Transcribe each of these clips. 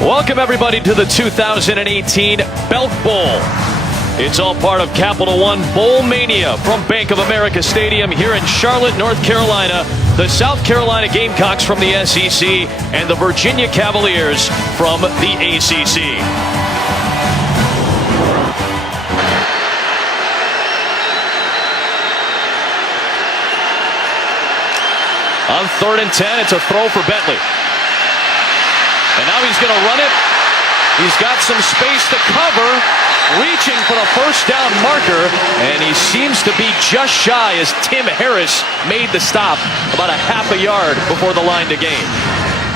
Welcome everybody to the 2018 Belk Bowl. It's all part of Capital One Bowl Mania from Bank of America Stadium here in Charlotte, North Carolina. The South Carolina Gamecocks from the SEC and the Virginia Cavaliers from the ACC. On 3rd and 10, it's a throw for Bentley. And now he's going to run it. He's got some space to cover, reaching for the first down marker, and he seems to be just shy as Tim Harris made the stop about a half a yard before the line to gain.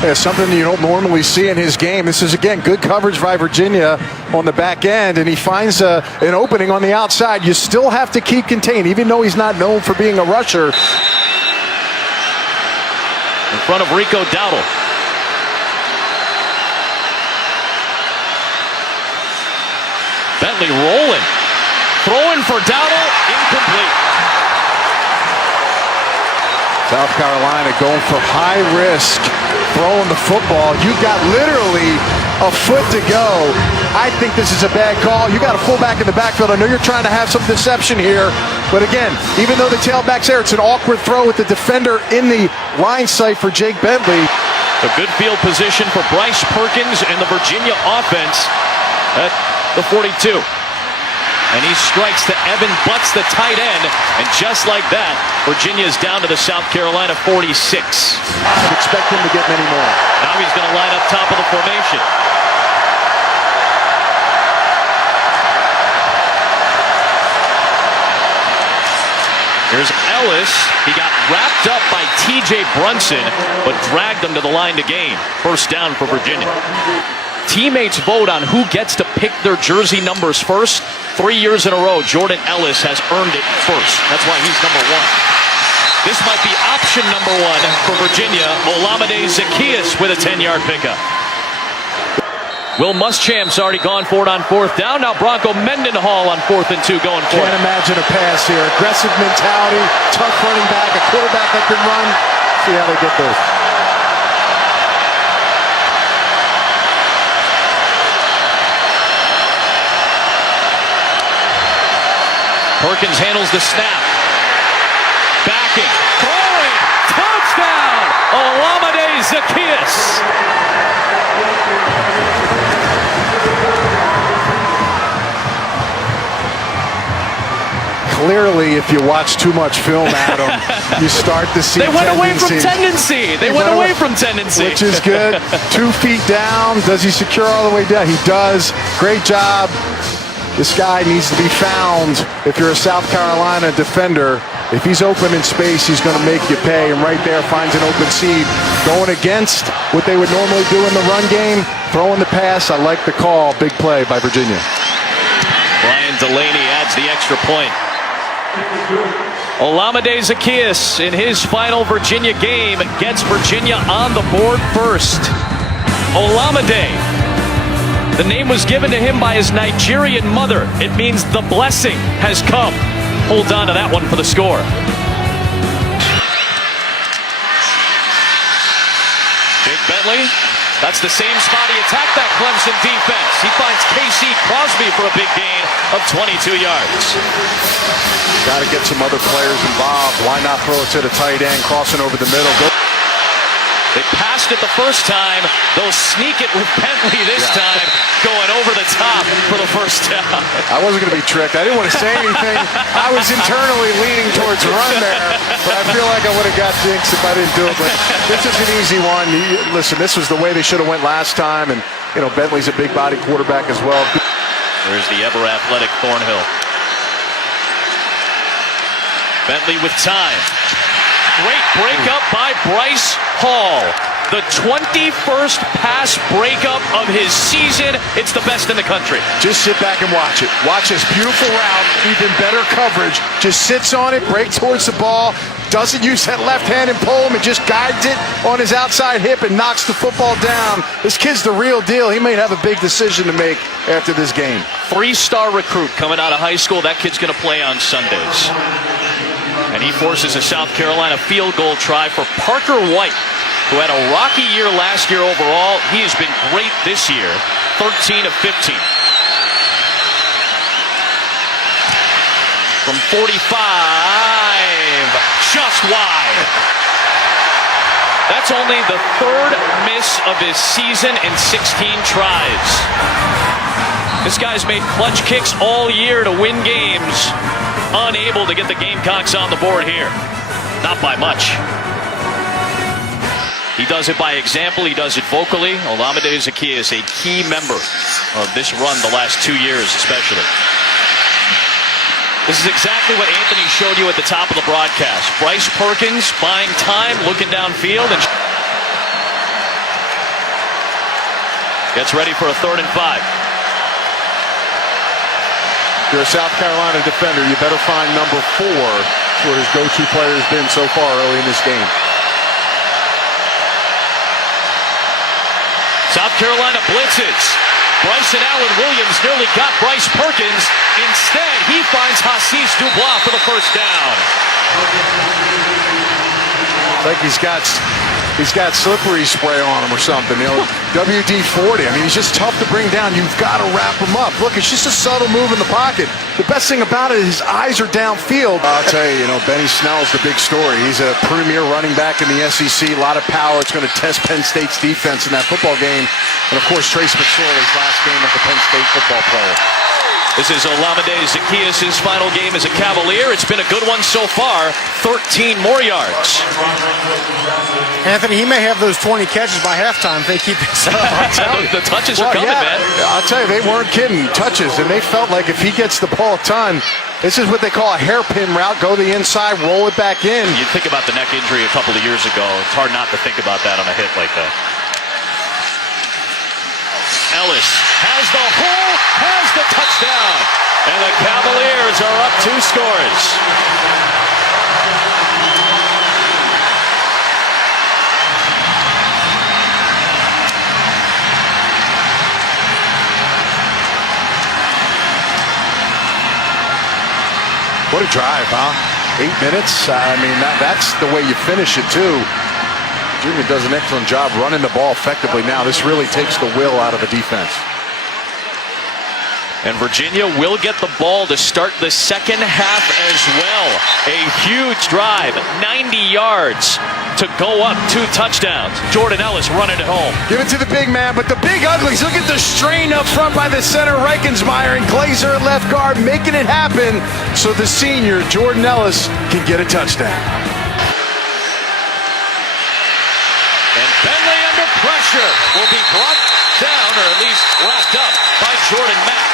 Yeah, something you don't normally see in his game. This is, again, good coverage by Virginia on the back end, and he finds an opening on the outside. You still have to keep contained, even though he's not known for being a rusher. In front of Rico Dowdle. Bentley rolling. Throwing for Dowdle. Incomplete. South Carolina going for high risk, throwing the football. You got literally a foot to go. I think this is a bad call. You got a fullback in the backfield. I know you're trying to have some deception here, but again, even though the tailback's there, it's an awkward throw with the defender in the line sight for Jake Bentley. A good field position for Bryce Perkins and the Virginia offense at the 42. And he strikes to Evan Butts, the tight end, and just like that, Virginia's down to the South Carolina 46. I'd expect him to get many more. Now he's going to line up top of the formation. Here's Ellis. He got wrapped up by T.J. Brunson, but dragged him to the line to gain. First down for Virginia. Teammates vote on who gets to pick their jersey numbers first. 3 years in a row, Jordan Ellis has earned it first. That's why he's number one. This might be option number one for Virginia. Olamide Zaccheaus with a 10-yard pickup. Will Muschamp's already gone for it on 4th down. Now Bronco Mendenhall on 4th and 2 going for it. Can't imagine a pass here. Aggressive mentality, tough running back, a quarterback that can run. See how they get this. Perkins handles the snap. Backing, throwing, touchdown! Olamide Zaccheaus. Clearly, if you watch too much film, Adam, you start to see They went away from tendency. They went away from tendency. Which is good. 2 feet down. Does he secure all the way down? He does. Great job. This guy needs to be found. If you're a South Carolina defender, if he's open in space, he's going to make you pay. And right there finds an open seam. Going against what they would normally do in the run game, throwing the pass. I like the call. Big play by Virginia. Brian Delaney adds the extra point. Olamide Zaccheaus in his final Virginia game gets Virginia on the board first. Olamide. The name was given to him by his Nigerian mother. It means the blessing has come. Hold on to that one for the score. Jake Bentley. That's the same spot he attacked that Clemson defense. He finds K.C. Crosby for a big gain of 22 yards. Got to get some other players involved. Why not throw it to the tight end, crossing over the middle? They passed it the first time. They'll sneak it with Bentley this time, going over the top for the first down. I wasn't going to be tricked. I didn't want to say anything. I was internally leaning towards run there, but I feel like I would have got jinxed if I didn't do it. But this is an easy one. Listen, this was the way they should have went last time, and you know Bentley's a big body quarterback as well. There's the ever athletic Thornhill. Bentley with time. Great breakup by Bryce Hall. The 21st pass breakup of his season. It's the best in the country. Just sit back and watch it. Watch this beautiful route, even better coverage. Just sits on it, breaks towards the ball, doesn't use that left hand and pull him, and just guides it on his outside hip and knocks the football down. This kid's the real deal. He may have a big decision to make after this game. 3-star recruit coming out of high school. That kid's going to play on Sundays. And he forces a South Carolina field goal try for Parker White. who had a rocky year last year overall. He has been great this year, 13 of 15. From 45, just wide. That's only the third miss of his season in 16 tries. This guy's made clutch kicks all year to win games. Unable to get the Gamecocks on the board here. Not by much. He does it by example. He does it vocally. Olamide Zaccheaus is a key member of this run the last 2 years especially. This is exactly what Anthony showed you at the top of the broadcast. Bryce Perkins buying time, looking downfield, and gets ready for a 3rd and 5. If you're a South Carolina defender, you better find number 4. That's what his go-to player has been so far early in this game. South Carolina blitzes. Bryson Allen Williams nearly got Bryce Perkins. Instead, he finds Hassis Dubois for the first down. It's like he's got slippery spray on him or something. You know, WD-40. I mean, he's just tough to bring down. You've got to wrap him up. Look, it's just a subtle move in the pocket. The best thing about it is his eyes are downfield. I'll tell you, Benny Snell's the big story. He's a premier running back in the SEC. A lot of power. It's going to test Penn State's defense in that football game. And, of course, Trace McSorley's last game as a Penn State football player. This is Olamide Zaccheaus' final game as a Cavalier. It's been a good one so far. 13 more yards. Anthony, he may have those 20 catches by halftime if they keep this up. The touches are coming, man. I'll tell you, they weren't kidding. Touches, and they felt like if he gets the ball a ton, this is what they call a hairpin route. Go to the inside, roll it back in. You think about the neck injury a couple of years ago. It's hard not to think about that on a hit like that. Ellis has the hole, has the touchdown, and the Cavaliers are up 2 scores. What a drive, huh? 8 minutes. I mean, that's the way you finish it, too. Junior does an excellent job running the ball effectively now. This really takes the will out of the defense. And Virginia will get the ball to start the second half as well. A huge drive, 90 yards to go up 2 touchdowns. Jordan Ellis running it home. Give it to the big man, but the big uglies. Look at the strain up front by the center, Reichensmeyer and Glazer at left guard, making it happen so the senior, Jordan Ellis, can get a touchdown. And Bentley under pressure will be brought down, or at least wrapped up, by Jordan Mack.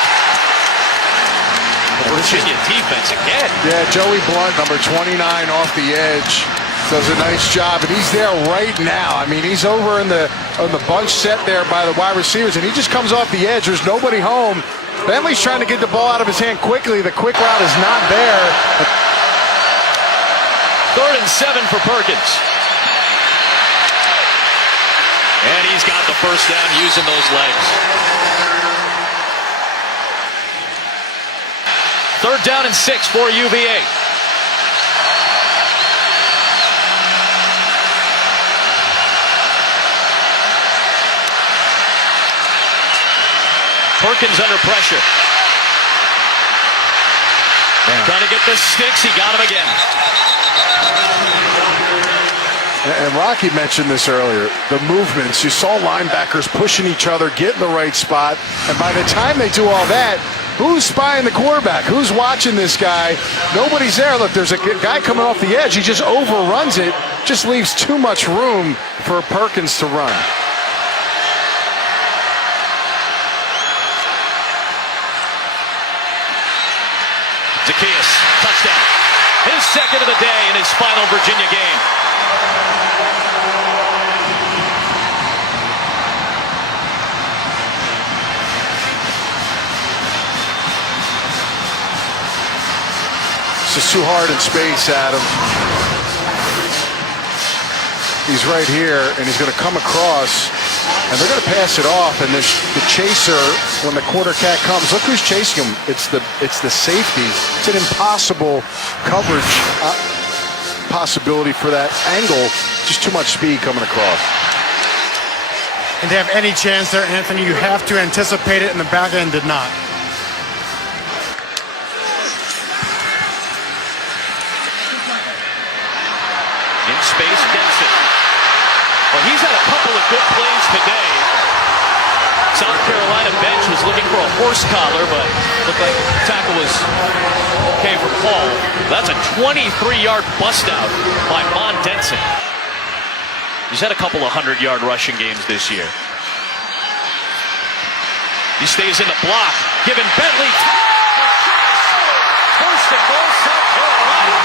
The Virginia defense again. Yeah, Joey Blunt, number 29, off the edge, does a nice job, and he's there right now. I mean, he's over on the bunch set there by the wide receivers, and he just comes off the edge. There's nobody home. Bentley's trying to get the ball out of his hand quickly. The quick route is not there. 3rd and 7 for Perkins. And he's got the first down using those legs. 3rd down and 6 for UVA. Perkins under pressure. Man. Trying to get the sticks. He got him again. And Rocky mentioned this earlier, the movements. You saw linebackers pushing each other, get in the right spot, and by the time they do all that, who's spying the quarterback? Who's watching this guy? Nobody's there. Look, there's a guy coming off the edge. He just overruns it, just leaves too much room for Perkins to run. Zaccheaus, touchdown. His second of the day in his final Virginia game. This is too hard in space, Adam. He's right here, and he's going to come across, and they're going to pass it off. And the chaser, when the quarter cat comes, look who's chasing him. It's the safety. It's an impossible coverage. possibility for that angle. Just too much speed coming across. And to have any chance there, Anthony, you have to anticipate it, and the back end did not. In space, Denson. Well, he's had a couple of good plays today. South Carolina bench was looking for a horse collar, but looked like the tackle was okay for Paul. That's a 23-yard bust out by Mon Denson. He's had a couple of 100-yard rushing games this year. He stays in the block, giving Bentley first and goal, South Carolina.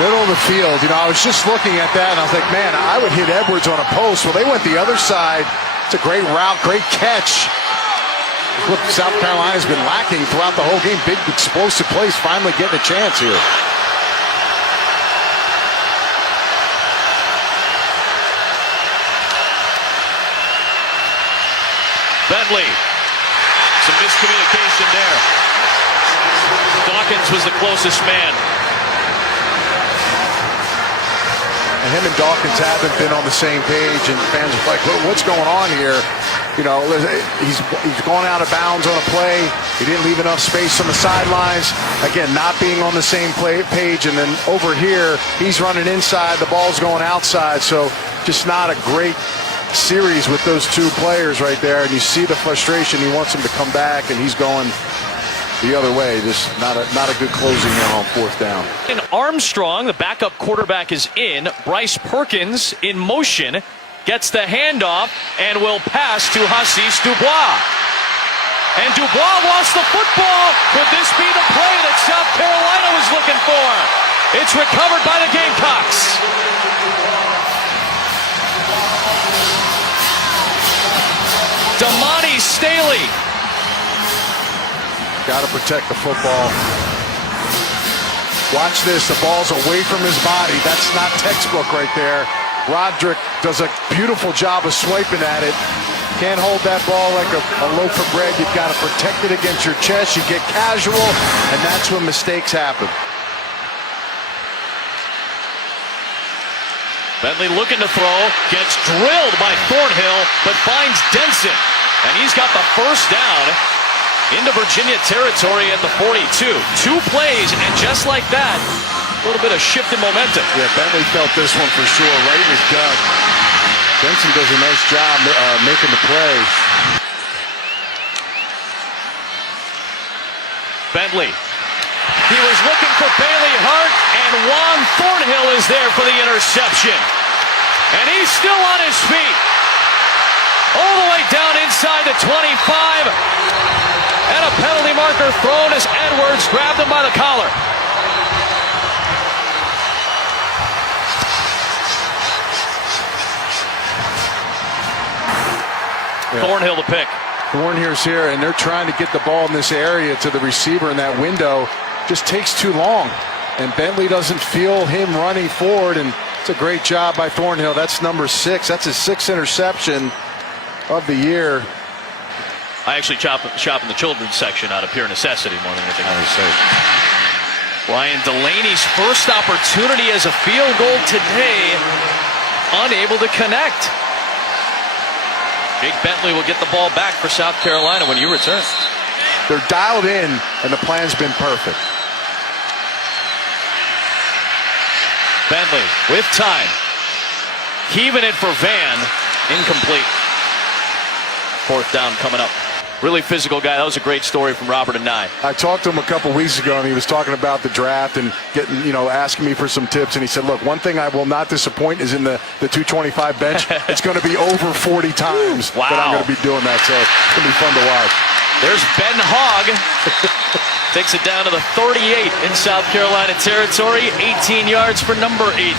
Middle of the field, I was just looking at that and I was like, man, I would hit Edwards on a post. Well, they went the other side. It's a great route, great catch. What South Carolina's been lacking throughout the whole game. Big explosive plays, finally getting a chance here. Bentley, some miscommunication there. Dawkins was the closest man. And him and Dawkins haven't been on the same page, and fans are like, what's going on here? He's going out of bounds on a play. He didn't leave enough space on the sidelines. Again, not being on the same page, and then over here, he's running inside, the ball's going outside, so just not a great series with those two players right there, and you see the frustration. He wants him to come back, and he's going the other way. Just not a good closing there on fourth down. And Armstrong, the backup quarterback, is in. Bryce Perkins in motion, gets the handoff and will pass to Hassis Dubois. And Dubois lost the football. Could this be the play that South Carolina was looking for? It's recovered by the Gamecocks. Damani Staley. Got to protect the football. Watch this. The ball's away from his body. That's not textbook right there. Roderick does a beautiful job of swiping at it. Can't hold that ball like a loaf of bread. You've got to protect it against your chest. You get casual, and that's when mistakes happen. Bentley looking to throw, gets drilled by Thornhill, but finds Denson. And he's got the first down into Virginia territory at the 42. 2 plays, and just like that, a little bit of shift in momentum. Yeah, Bentley felt this one for sure, right in his gut. Denson does a nice job making the play. Bentley. He was looking for Bailey Hart, and Juan Thornhill is there for the interception. And he's still on his feet. All the way down inside the 25. And a penalty marker thrown as Edwards grabbed him by the collar. Yeah. Thornhill the pick. Thornhill's here, and they're trying to get the ball in this area to the receiver in that window. Just takes too long. And Bentley doesn't feel him running forward, and it's a great job by Thornhill. That's number 6. That's his 6th interception of the year. I actually shop in the children's section out of pure necessity more than anything else. Ryan Delaney's first opportunity as a field goal today, unable to connect. Jake Bentley will get the ball back for South Carolina when you return. They're dialed in, and the plan's been perfect. Bentley with time. Heaving it for Van. Incomplete. 4th down coming up. Really physical guy. That was a great story from Robert and Nye. I talked to him a couple weeks ago, and he was talking about the draft and getting, asking me for some tips. And he said, look, one thing I will not disappoint is in the 225 bench. It's going to be over 40 times that I'm going to be doing that. So it's going to be fun to watch. There's Ben Hogg. Takes it down to the 38 in South Carolina territory. 18 yards for number 18.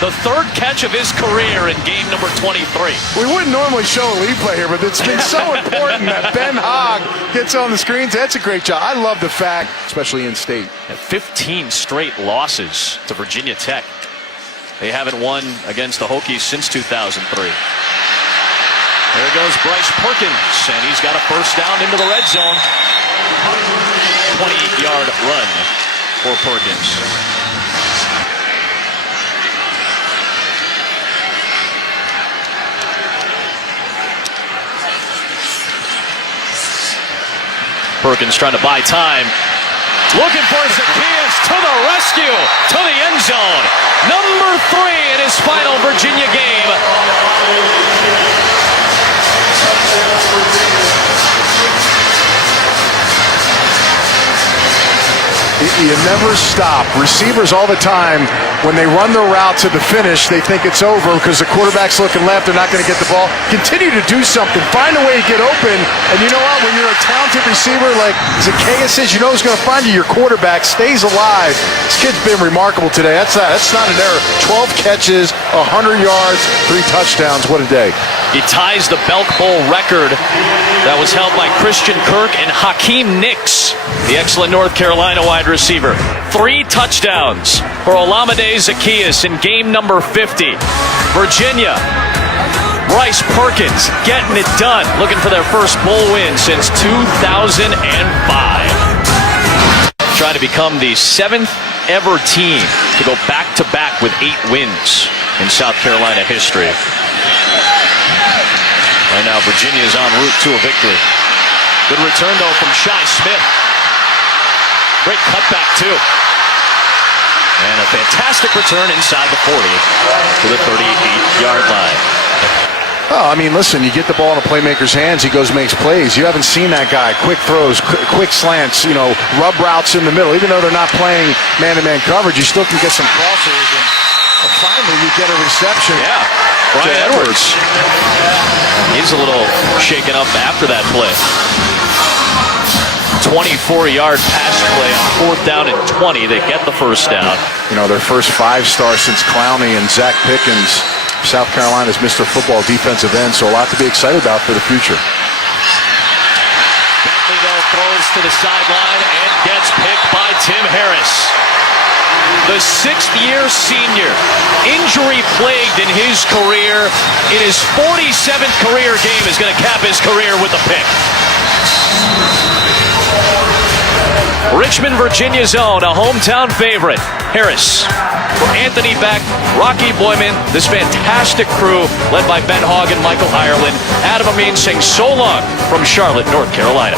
The 3rd catch of his career in game number 23. We wouldn't normally show a lead play here, but it's been so important that Ben Hogg gets on the screens. That's a great job. I love the fact, especially in state. 15 straight losses to Virginia Tech. They haven't won against the Hokies since 2003. There goes Bryce Perkins, and he's got a first down into the red zone. 28-yard run for Perkins. Perkins trying to buy time. Looking for Zacchaeus to the rescue, to the end zone. Number 3 in his final Virginia game. You never stop. Receivers all the time, when they run their route to the finish, they think it's over because the quarterback's looking left, they're not going to get the ball. Continue to do something. Find a way to get open. And you know what? When you're a talented receiver like Zacchaeus is, you know who's going to find you. Your quarterback stays alive. This kid's been remarkable today. That's not an error. 12 catches, 100 yards, 3 touchdowns. What a day. He ties the Belk Bowl record that was held by Christian Kirk and Hakeem Nicks, the excellent North Carolina wide receiver. 3 touchdowns for Olamide Zacchaeus in game number 50. Virginia, Bryce Perkins getting it done, looking for their first bowl win since 2005. Trying to become the 7th ever team to go back-to-back with 8 wins in South Carolina history. Right now, Virginia is en route to a victory. Good return, though, from Shi Smith. Great cutback, too. And a fantastic return inside the 40 to the 38-yard line. Oh, I mean, listen, you get the ball in a playmaker's hands, he goes makes plays. You haven't seen that guy. Quick throws, quick slants, rub routes in the middle. Even though they're not playing man-to-man coverage, you still can get some crossers. And finally, you get a reception. Yeah, Brian Edwards. He's a little shaken up after that play. 24-yard pass play on 4th down and 20. They get the first down. Their first 5-star since Clowney and Zach Pickens. South Carolina's Mr. Football defensive end, so a lot to be excited about for the future. Bentley, though, throws to the sideline and gets picked by Tim Harris. The 6th-year senior, injury-plagued in his career, in his 47th career game, is going to cap his career with a pick. Richmond, Virginia's own, a hometown favorite, Harris. For Anthony Beck, Rocky Boyman, this fantastic crew led by Ben Hogg and Michael Ireland, Adam Amin saying so long from Charlotte, North Carolina.